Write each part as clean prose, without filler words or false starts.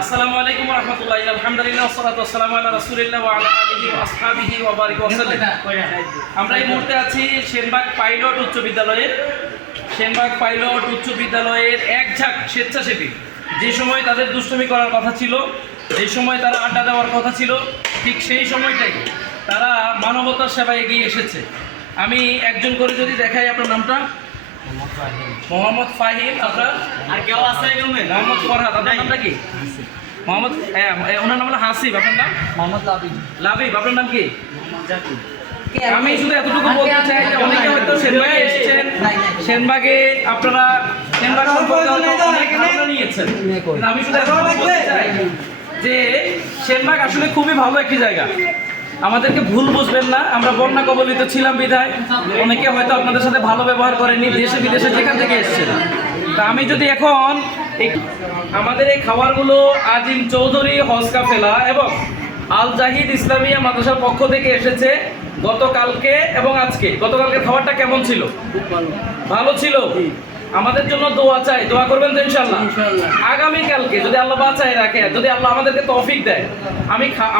আসসালামু আলাইকুম ওয়া রাহমাতুল্লাহি আলহামদুলিল্লাহ ওয়াসসালাতু ওয়াসসালামু আলা রাসূলিল্লাহ ওয়া আলা আলিহি ওয়া আসহাবিহি ওয়া বারিক ওয়া সাল্লাম। আমরা এই মুহূর্তে আছি সেনবাগ পাইলট উচ্চ বিদ্যালয়ের এক ঝাঁক স্বেচ্ছাসেবী যে সময় তাদের দুষ্টুমি করার কথা ছিল, যে সময় তারা আড্ডা দেওয়ার কথা ছিল, ঠিক সেই সময়টাই তারা মানবতার সেবায় এগিয়ে এসেছে। আমি একজন করে যদি দেখাই, আপনার নামটা? মোহাম্মদ ফাহিম। আপনার? আর কেউ আছে? মোহাম্মদ ফরহাদ। আপনার নামটা কি? মোহাম্মদ, ওনার নাম হলো হাসিব। আপনার নাম? মোহাম্মদ লাবিব। আপনার নাম কি? জাকির। আমি শুধু এতটুকু বলতে চাই যে অনেকে হয়তো সেনবাগে এসেছেন, সেনবাগে আপনারা সেনবাগ সম্পর্কে অনেক ধারণা নিয়েছেন, কিন্তু আমি শুধু এতটুকু বলতে চাই যে সেনবাগ আসলে খুবই ভালো একটি জায়গা। আমাদেরকে ভুল বুঝবেন না, আমরা বন্যা কবলিত ছিলাম বিধায় অনেকে হয়তো আপনাদের সাথে ভালো ব্যবহার করেনি, দেশে বিদেশে যেখান থেকে এসেছেন। তা আমি যদি এখন আমাদের এই খাবারগুলো আজিম চৌধুরী হজ কাফেলা এবং আল জাহিদ ইসলামিয়া মাদ্রাসার পক্ষ থেকে এসেছে গতকালকে এবং আজকে। গতকালকে খাবারটা কেমন ছিল? ভালো ছিল। আমাদের জন্য দোয়া চাই, দোয়া করবেন তো ইনশাআল্লাহ। আগামীকালকে যদি আল্লাহ বাঁচায় রাখে, যদি আল্লাহ আমাদেরকে তৌফিক দেয়,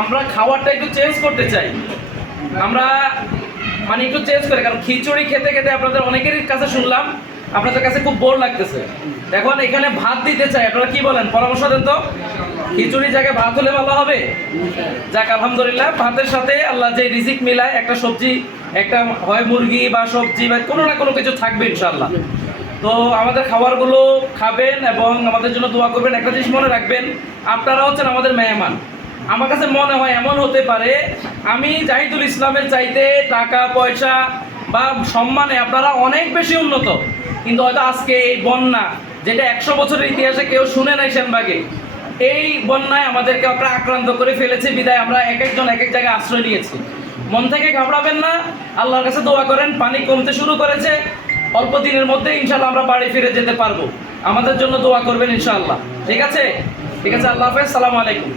আমরা খাবারটা একটু চেঞ্জ করতে চাই। আমরা মানে একটু চেঞ্জ করে, কারণ খিচুড়ি খেতে খেতে আপনাদের অনেকেরই কাছে শুনলাম আপনাদের কাছে খুব বোর লাগতেছে। এখন এখানে ভাত দিতে চাই, আপনারা কি বলেন? পরামর্শ দেন তো। খিচুড়ির জায়গায় ভাত হলে ভালো হবে। যাক, আলহামদুলিল্লাহ, ভাতের সাথে আল্লাহ যে রিজিক মিলায়, একটা সবজি, একটা হয় মুরগি বা সবজি বা কোনো না কোনো কিছু থাকবে ইনশাআল্লাহ। তো আমাদের খাবারগুলো খাবেন এবং আমাদের জন্য দোয়া করবেন। একটা জিনিস মনে রাখবেন, আপনারা হচ্ছেন আমাদের মেহমান। আমার কাছে মনে হয় এমন হতে পারে আমি জাহিদুল ইসলামের চাইতে টাকা পয়সা বা সম্মানে আপনারা অনেক বেশি উন্নত, কিন্তু হয়তো আজকে এই বন্যা, যেটা 100 বছরের ইতিহাসে কেউ শুনে নাই সেনবাগে, এই বন্যায় আমাদেরকে আপনারা আক্রান্ত করে ফেলেছে বিদায় আমরা এক একজন এক এক জায়গায় আশ্রয় নিয়েছি। মন থেকে ঘাবড়াবেন না, আল্লাহর কাছে দোয়া করেন। পানি কমতে শুরু করেছে, অল্প দিনের মধ্যে ইনশাআল্লাহ আমরা বাড়ি ফিরে যেতে পারবো। আমাদের জন্য দোয়া করবেন ইনশাআল্লাহ। ঠিক আছে, ঠিক আছে। আল্লাহ হাফেজ, সালামু আলাইকুম।